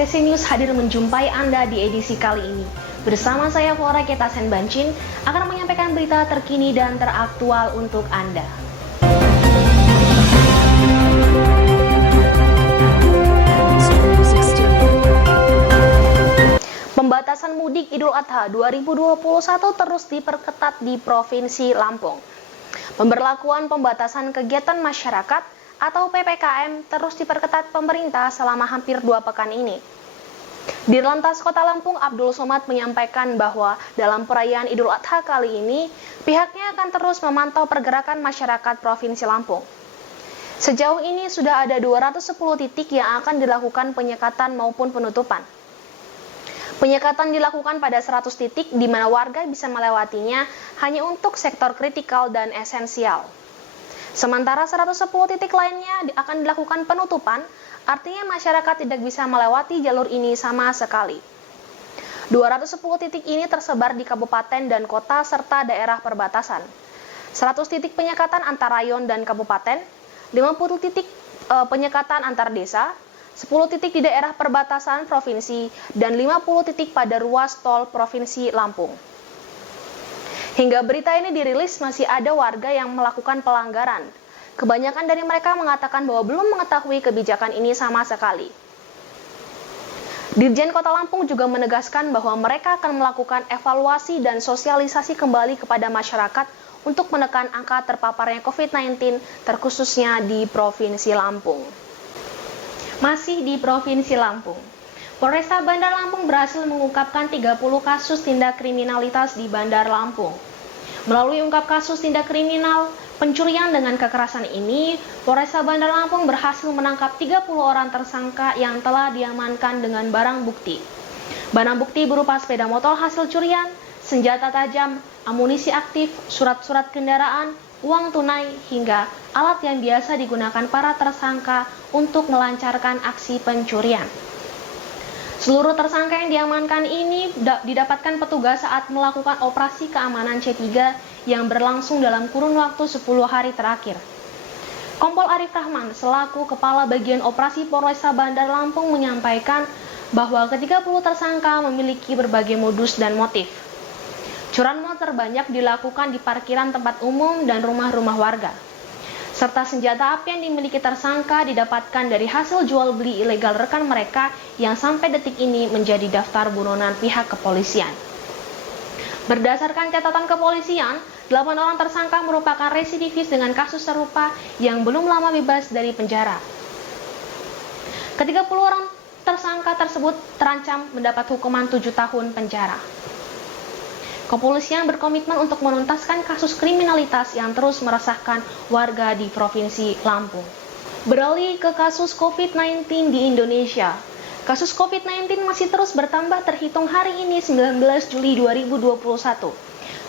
ACC News hadir menjumpai Anda di edisi kali ini. Bersama saya Flora Ketasen Bancin akan menyampaikan berita terkini dan teraktual untuk Anda. Pembatasan mudik Idul Adha 2021 terus diperketat di Provinsi Lampung. Pemberlakuan pembatasan kegiatan masyarakat atau PPKM terus diperketat pemerintah selama hampir 2 pekan ini. Dirlantas Kota Lampung Abdul Somad menyampaikan bahwa dalam perayaan Idul Adha kali ini, pihaknya akan terus memantau pergerakan masyarakat Provinsi Lampung. Sejauh ini sudah ada 210 titik yang akan dilakukan penyekatan maupun penutupan. Penyekatan dilakukan pada 100 titik di mana warga bisa melewatinya hanya untuk sektor kritikal dan esensial. Sementara 110 titik lainnya akan dilakukan penutupan, artinya masyarakat tidak bisa melewati jalur ini sama sekali. 210 titik ini tersebar di kabupaten dan kota serta daerah perbatasan. 100 titik penyekatan antar rayon dan kabupaten, 50 titik penyekatan antar desa, 10 titik di daerah perbatasan provinsi, dan 50 titik pada ruas tol Provinsi Lampung. Hingga berita ini dirilis, masih ada warga yang melakukan pelanggaran. Kebanyakan dari mereka mengatakan bahwa belum mengetahui kebijakan ini sama sekali. Dirjen Kota Lampung juga menegaskan bahwa mereka akan melakukan evaluasi dan sosialisasi kembali kepada masyarakat untuk menekan angka terpaparnya COVID-19, terkhususnya di Provinsi Lampung. Masih di Provinsi Lampung, Polresta Bandar Lampung berhasil mengungkapkan 30 kasus tindak kriminalitas di Bandar Lampung. Melalui ungkap kasus tindak kriminal pencurian dengan kekerasan ini, Polresta Bandar Lampung berhasil menangkap 30 orang tersangka yang telah diamankan dengan barang bukti. Barang bukti berupa sepeda motor hasil curian, senjata tajam, amunisi aktif, surat-surat kendaraan, uang tunai, hingga alat yang biasa digunakan para tersangka untuk melancarkan aksi pencurian. Seluruh tersangka yang diamankan ini didapatkan petugas saat melakukan operasi keamanan C3 yang berlangsung dalam kurun waktu 10 hari terakhir. Kompol Arif Rahman selaku Kepala Bagian Operasi Polresta Bandar Lampung menyampaikan bahwa ke-30 tersangka memiliki berbagai modus dan motif. Curanmor terbanyak dilakukan di parkiran tempat umum dan rumah-rumah warga. Serta senjata api yang dimiliki tersangka didapatkan dari hasil jual beli ilegal rekan mereka yang sampai detik ini menjadi daftar buronan pihak kepolisian. Berdasarkan catatan kepolisian, 8 orang tersangka merupakan residivis dengan kasus serupa yang belum lama bebas dari penjara. Ke-30 orang tersangka tersebut terancam mendapat hukuman 7 tahun penjara. Kepolisian berkomitmen untuk menuntaskan kasus kriminalitas yang terus meresahkan warga di Provinsi Lampung. Beralih ke kasus COVID-19 di Indonesia. Kasus COVID-19 masih terus bertambah terhitung hari ini 19 Juli 2021.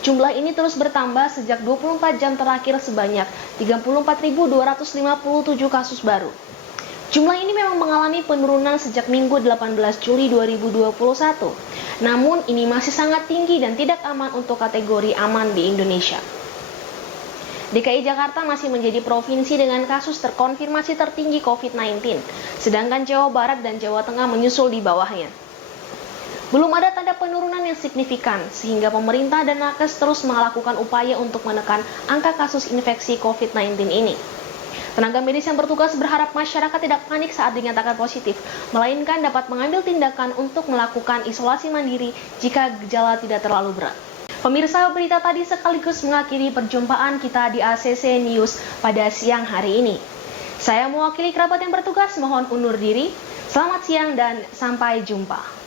Jumlah ini terus bertambah sejak 24 jam terakhir sebanyak 34.257 kasus baru. Jumlah ini memang mengalami penurunan sejak Minggu 18 Juli 2021. Namun ini masih sangat tinggi dan tidak aman untuk kategori aman di Indonesia. DKI Jakarta masih menjadi provinsi dengan kasus terkonfirmasi tertinggi COVID-19, sedangkan Jawa Barat dan Jawa Tengah menyusul di bawahnya. Belum ada tanda penurunan yang signifikan, sehingga pemerintah dan nakes terus melakukan upaya untuk menekan angka kasus infeksi COVID-19 ini. Tenaga medis yang bertugas berharap masyarakat tidak panik saat dinyatakan positif, melainkan dapat mengambil tindakan untuk melakukan isolasi mandiri jika gejala tidak terlalu berat. Pemirsa, berita tadi sekaligus mengakhiri perjumpaan kita di ACC News pada siang hari ini. Saya mewakili kerabat yang bertugas mohon undur diri. Selamat siang dan sampai jumpa.